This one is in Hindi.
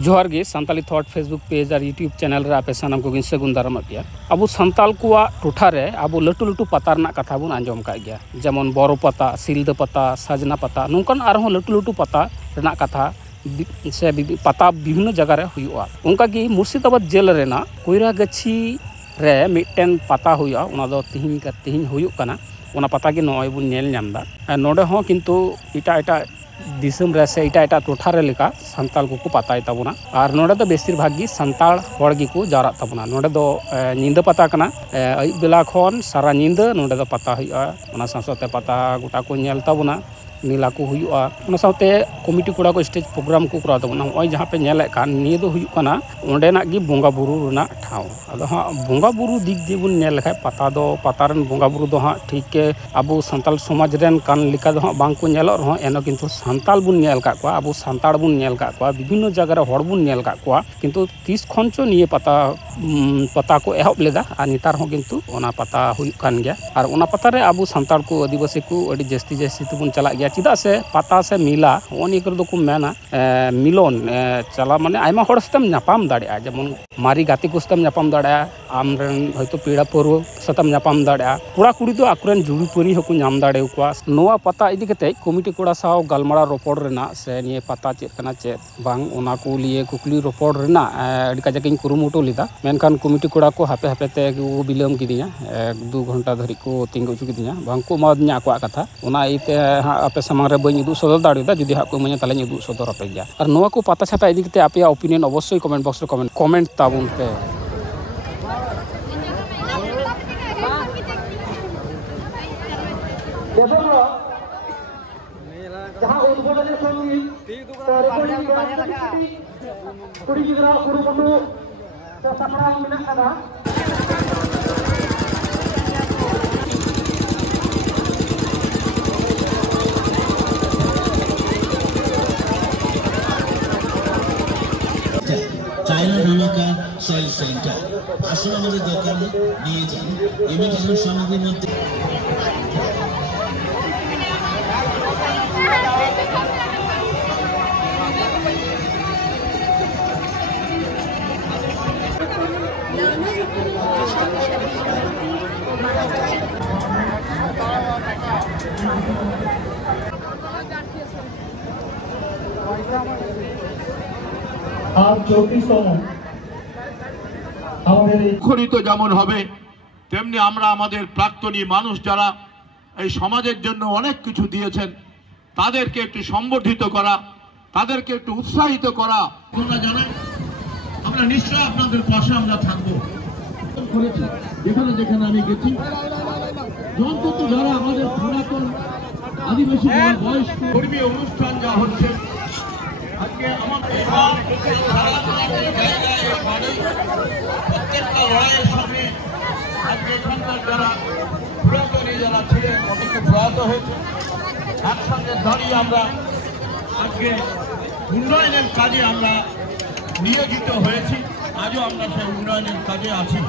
जोहार गे सानताली थॉट फेसबुक पेज और यूट्यूब चैनल रे आपे सानाम को सगुन दाराम गया। अब सानताल को टोठा रे अब लटू लटू पता रना कथा बन आंजम का गया, जेमन बोरो पता, सिलदा पता, सजना पता, नौकान आरहों लटू लटू पता रना कथा से पता विभिन्न जगह रे हुआ। उनका कि मुर्शिदाबाद जेल रेना कोयरा गछी रे मिटन पता हुआ, उना दो तिहिन हुयुक कना, उना पता कि नॉय बुन नेल न्यामदा नोडे हों किंतु इटा इटा दिसम रे से इटा इटा टोठा रे लेका सानताल को पताय ताबुना और नोडे दो बेसिर भाग गी सानताल हड़ गी को जारा ताबुना। नोडे दो नींदा पता कना अयुब बेला खन सारा नींदा नोडे दो पता हुआ, उना साथे पता गोटा को नेल ताबुना नीला को हुआ, उना साथे कमिटी कोड़ा को स्टेज प्रोग्राम को करा ताबुना। ओय जहां पे नेले कान निये दो हुयुक कना ओंडेना गी बोंगा बुरु रना ठाव। अदो हां बोंगा बुरु दिक दे बुन नेल लखाय पता दो पतारन बोंगा बुरु दो हां ठीक के अबो सानताल समाज रेन कान लिका दो हां बांग को नेलो रहो एनो किंतु सानताल बुन नेल का को अबो सानताड़ बुन नेल का को विभिन्न जगह रे हड़ बुन नेल का को किंतु 30 खन चो निये पता को एहब लेदा आ नितार हो किंतु ओना पता हुयुक कान गया और ओना पता रे अबो सानताड़ को आदिवासी को अडी जस्ती तबुन चला गया चिदा से पता से मिला ओनी कर दो को मेना मिलन चला माने आयमा हड़ सतम नापाम दाड़िया, जेमन मारी गाती को सतम नापाम दाड़िया, आमरेन हयतो पेड़ा पौरव सतम नापाम दाड़िया, कोड़ा कुड़ी दो आकुरेन जुड़ी परी हको नाम दाड़े को नोआ पता इदी कते कमिटी कोड़ा साव गलमारा रोपड़ रेना से निये पता चेत कना चेत बांग ओना को लिए कुकली रोपड़ रेना अडी काजाकिन कुरुमुटो लिदा, मेनखान कमिटी कोड़ा को हापे हापे ते वो बिलम किदिया 1-2 घंटा धरि को तिंगु चु किदिया बांग को मादन्या को कथा ओना इते आपे समांग रे बई उदु सदर दाड़ेदा जुदी हाको मने ताले उदु सदर आपे गया और नोआ को पता छाता इदी कते आपे ओपिनियन अवश्य कमेंट बॉक्स रे कमेंट ताबुन पे। जहाँ उद्घाटन संगीत कुड़ी गिरा कुरुमुटु से सामरांग मेना कदा चाइना ढाका सॉइल सेंटर আসলে আমাদের দরকার নিয়ে যান ইমিগ্রেশন সামগ্রীর মধ্যে আর 34তম আমাদের খরিত যেমন হবে তেমনি আমরা আমাদের প্রাক্তনী মানুষ যারা এই সমাজের জন্য অনেক কিছু দিয়েছেন তাদেরকে একটু সম্বর্ধিত করা, তাদেরকে একটু উৎসাহিত করা তোমরা জানেন আমরা নিশ্চয়ই আপনাদের পাশে আমরা থাকবো। যেখানে আমি গেছি অন্তত যারা আমাদের পুরাতন আদিবাসী বয়স্ক ধর্মীয় অনুষ্ঠান যা হচ্ছে আজকে আমাদের প্রত্যেকটা লড়াইয়ের সঙ্গে আজকে এখানকার যারা পুরাতনী যারা ছিলেন অনেকে প্রয়াত হয়েছে একসঙ্গে দাঁড়িয়ে আমরা আজকে উন্নয়নের কাজে আমরা নিয়োজিত হয়েছি, আজও আমরা সেই উন্নয়নের কাজে আছি।